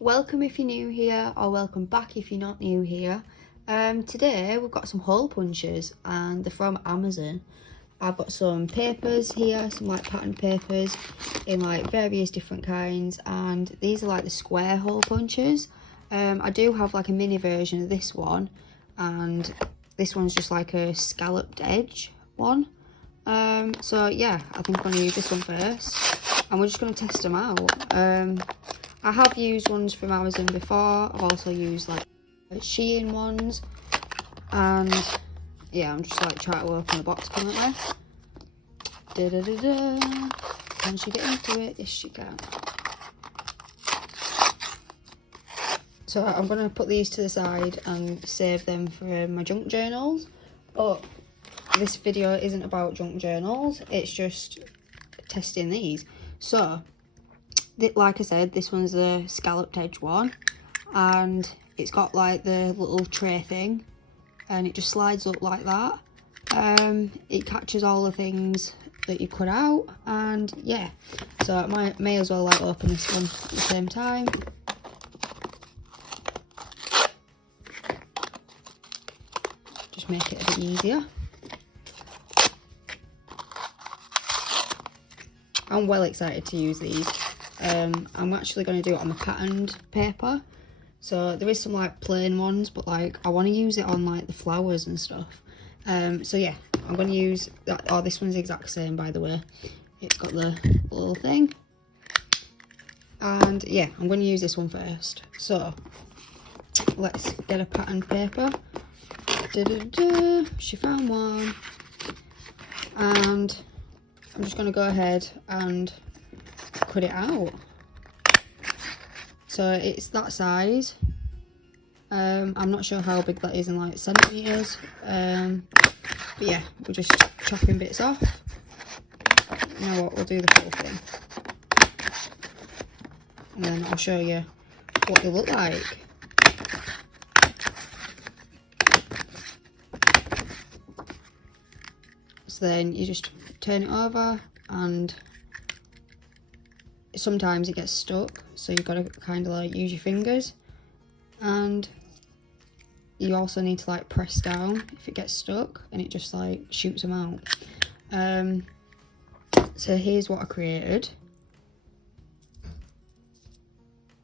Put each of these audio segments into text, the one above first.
Welcome if you're new here, or welcome back if you're not new here. Today we've got some hole punches and they're from Amazon. I've got some papers here, some like pattern papers in like various different kinds, and these are like the square hole punches. I do have like a mini version of this one, and this one's just like a scalloped edge one. So yeah, I think I'm going to use this one first and we're just going to test them out. I have used ones from Amazon before. I've also used like Shein ones, and yeah, I'm just like trying to open the box currently. Can she get into it? Yes, she can. So I'm going to put these to the side and save them for my junk journals, but this video isn't about junk journals, it's just testing these. So like I said, this one's the scalloped edge one, and it's got like the little tray thing, and it just slides up like that. It catches all the things that you cut out, and yeah, so I may as well like open this one at the same time. Just make it a bit easier. I'm well excited to use these. I'm actually going to do it on the patterned paper. So there is some like plain ones, but like I want to use it on like the flowers and stuff. So yeah, I'm going to use that. Oh, this one's the exact same, by the way. It's got the little thing. And yeah, I'm going to use this one first. So let's get a patterned paper. She found one. And I'm just going to go ahead and cut it out. So it's that size. I'm not sure how big that is in like centimetres, but yeah, we're just chopping bits off. You know what, we'll do the whole thing and then I'll show you what they look like. So then you just turn it over, and sometimes it gets stuck, so you've got to kind of like use your fingers, and you also need to like press down if it gets stuck, and it just like shoots them out. So here's what I created.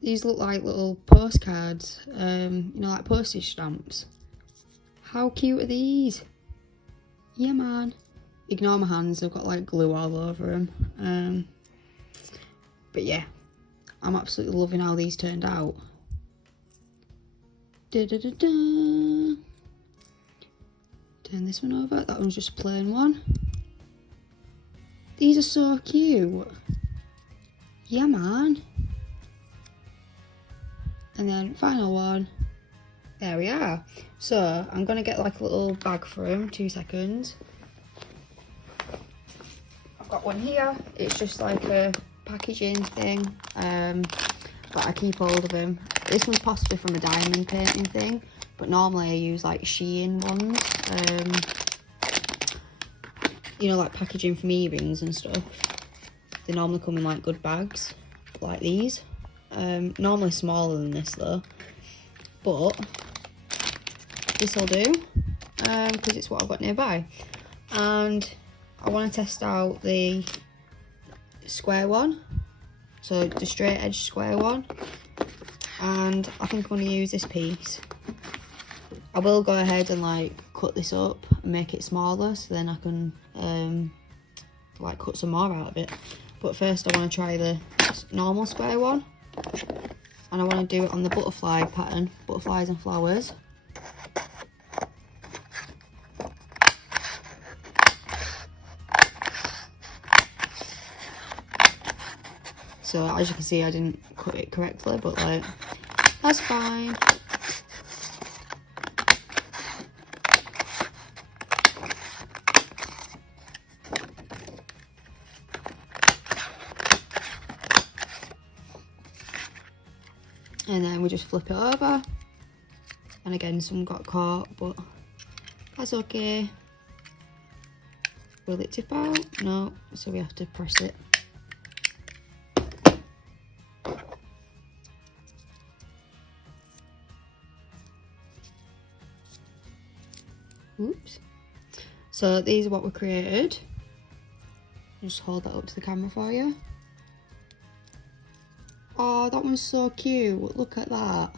These look like little postcards, you know, like postage stamps. How cute are these? Yeah, man. Ignore my hands, they've got like glue all over them. But yeah, I'm absolutely loving how these turned out. Turn this one over. That one's just a plain one. These are so cute. Yeah, man. And then final one. There we are. So I'm gonna get like a little bag for him. 2 seconds. I've got one here. It's just like a packaging thing, but I keep hold of them. This one's possibly from a diamond painting thing, but normally I use like Shein ones. You know, like packaging from earrings and stuff. They normally come in like good bags, like these. Normally smaller than this though, but this will do, because it's what I've got nearby. And I want to test out the square one, so the straight edge square one, and I think I'm going to use this piece. I will go ahead and like cut this up and make it smaller, so then I can like cut some more out of it. But first I want to try the normal square one, and I want to do it on the butterfly pattern, butterflies and flowers. So as you can see, I didn't cut it correctly, but like, that's fine. And then we just flip it over. And again, some got caught, but that's okay. Will it tip out? No, so we have to press it. Oops. So these are what we created. Just hold that up to the camera for you. Oh, that one's so cute. Look at that.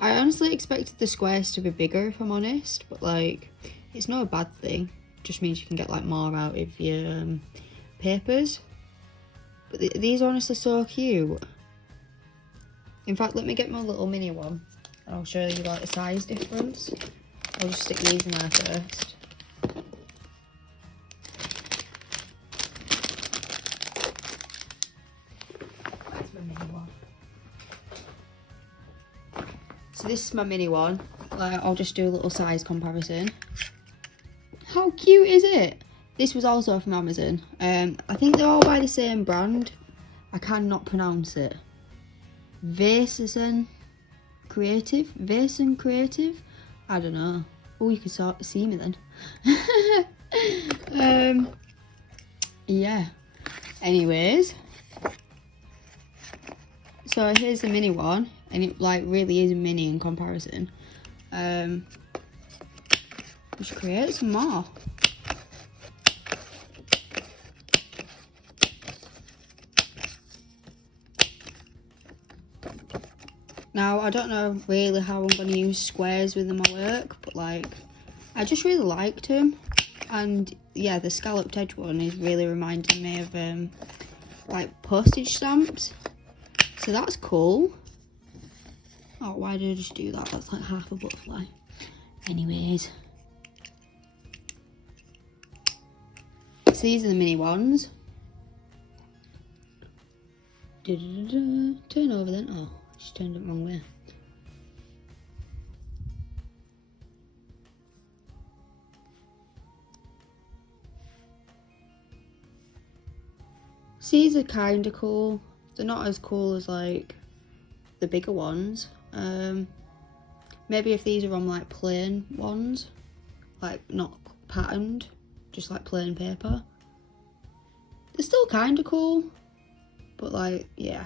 I honestly expected the squares to be bigger, if I'm honest, but like, it's not a bad thing. It just means you can get like more out of your papers. But these are honestly so cute. In fact, let me get my little mini one and I'll show you like the size difference. I'll just stick these in there first. That's my mini one. So this is my mini one. Like, I'll just do a little size comparison. How cute is it? This was also from Amazon. I think they're all by the same brand. I cannot pronounce it. Vasen Creative? I don't know. Oh, you can sort of see me then. Yeah. Anyways. So here's the mini one. And it like really is mini in comparison. Let's create some more. Now, I don't know really how I'm going to use squares within my work, but like, I just really liked them. And yeah, the scalloped edge one is really reminding me of like postage stamps. So that's cool. Oh, why did I just do that? That's like half a butterfly. Anyways. So these are the mini ones. Turn over then. Oh. She turned it the wrong way. So these are kind of cool. They're not as cool as like the bigger ones. Maybe if these are on like plain ones, like not patterned, just like plain paper. They're still kind of cool, but like, yeah.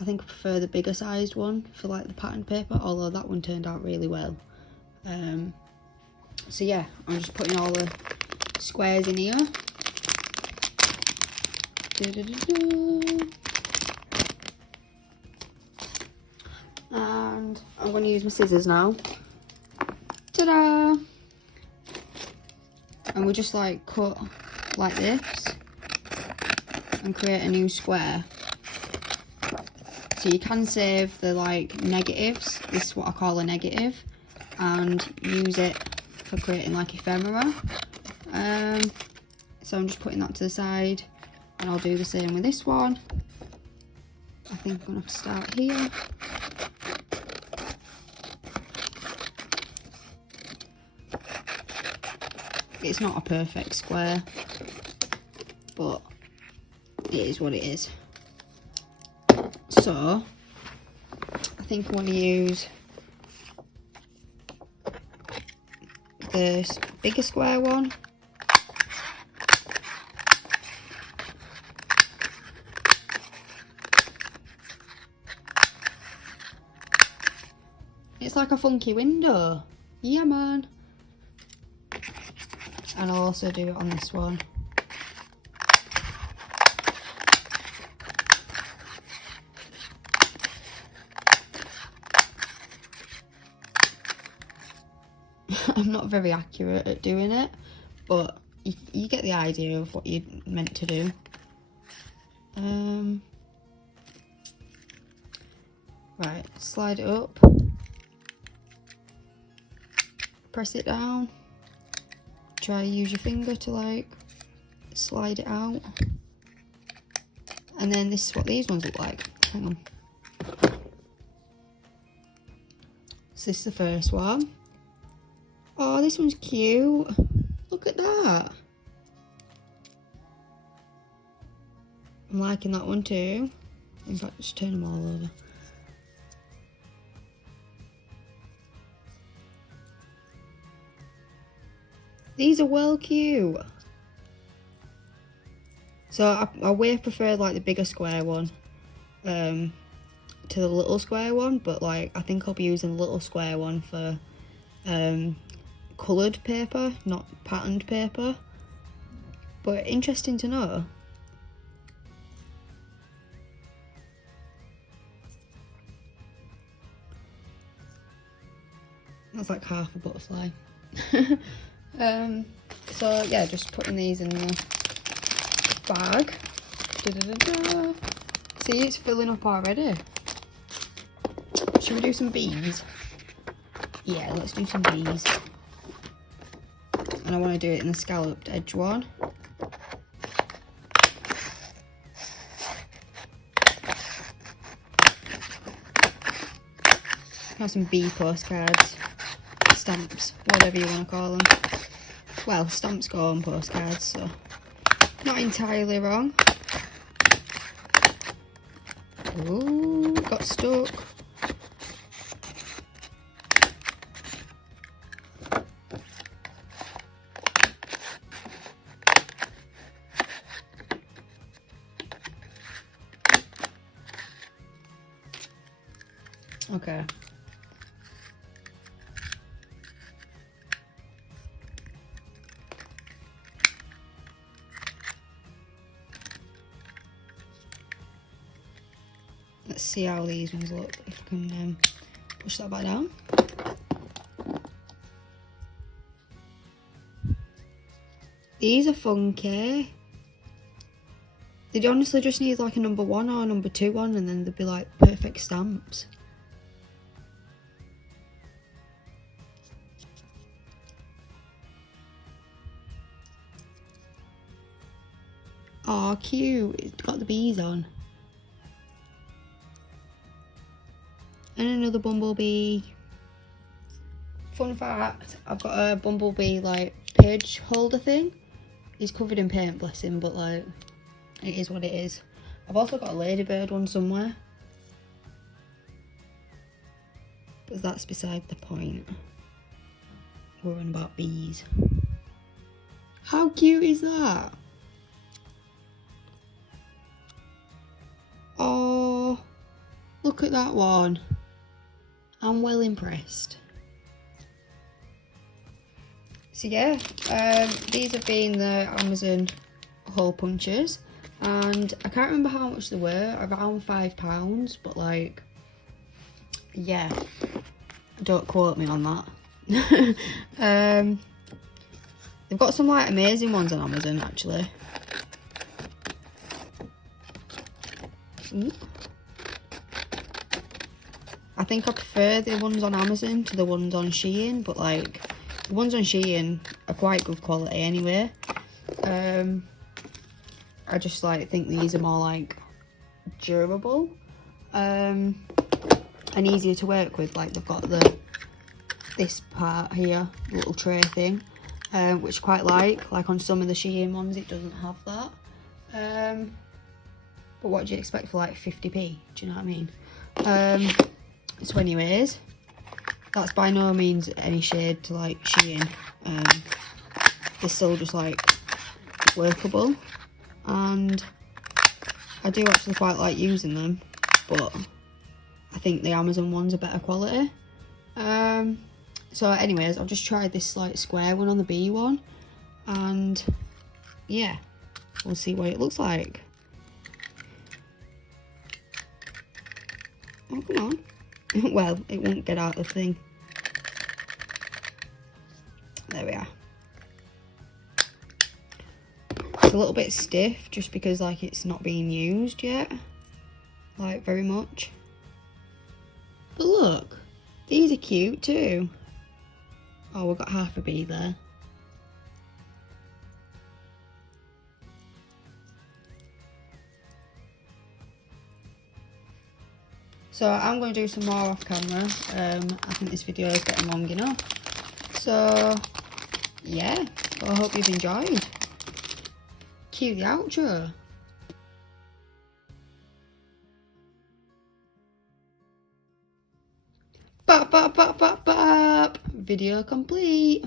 I think I prefer the bigger sized one for like the patterned paper, although that one turned out really well. So yeah, I'm just putting all the squares in here. And I'm going to use my scissors now. Ta-da! And we just like cut like this and create a new square. So you can save the like negatives, this is what I call a negative, and use it for creating like ephemera. So I'm just putting that to the side, and I'll do the same with this one. I think I'm going to have to start here. It's not a perfect square, but it is what it is. So, I think I want to use the bigger square one. It's like a funky window. Yeah, man. And I'll also do it on this one. I'm not very accurate at doing it, but you get the idea of what you're meant to do. Right, slide it up, press it down, try to use your finger to like slide it out, and then this is what these ones look like. Hang on. So this is the first one. Oh, this one's cute. Look at that. I'm liking that one too. In fact, just turn them all over. These are well cute. So I way prefer like the bigger square one. to the little square one, but like I think I'll be using the little square one for coloured paper, not patterned paper. But interesting to know. That's like half a butterfly. So yeah, just putting these in the bag. Da -da -da -da. See, it's filling up already. Should we do some bees? Yeah, let's do some bees. And I want to do it in the scalloped edge one. Have some bee postcards, stamps, whatever you want to call them. Well, stamps go on postcards, so not entirely wrong. Ooh, got stuck. Okay. Let's see how these ones look, if I can push that back down. These are funky. They'd honestly just need like a number 1 or a number 2 one, and then they'd be like perfect stamps. Oh, cute. It's got the bees on. And another bumblebee. Fun fact, I've got a bumblebee like page holder thing. He's covered in paint, bless him, but like, it is what it is. I've also got a ladybird one somewhere. But that's beside the point. We're on about bees. How cute is that? Oh, look at that one. I'm well impressed. So yeah, these have been the Amazon hole punches, and I can't remember how much they were, around £5, but like, yeah, don't quote me on that. They've got some like amazing ones on Amazon actually. Ooh. I think I prefer the ones on Amazon to the ones on Shein, but like the ones on Shein are quite good quality anyway. I just like think these are more like durable and easier to work with. Like they've got this part here, little tray thing, which I quite like on some of the Shein ones it doesn't have that. But what do you expect for like 50p? Do you know what I mean? So anyways, that's by no means any shade to like Shein. They're still just like workable, and I do actually quite like using them, but I think the Amazon ones are better quality. So anyways, I've just tried this like square one on the bee one, and yeah, we'll see what it looks like. Oh, come on. Well, it won't get out of the thing. There we are. It's a little bit stiff just because like it's not being used yet, like very much. But look, these are cute too. Oh, we've got half a bee there. So I'm going to do some more off camera. I think this video is getting long enough. So yeah, well, I hope you've enjoyed. Cue the outro. Bop, bop, bop, bop, bop. Video complete.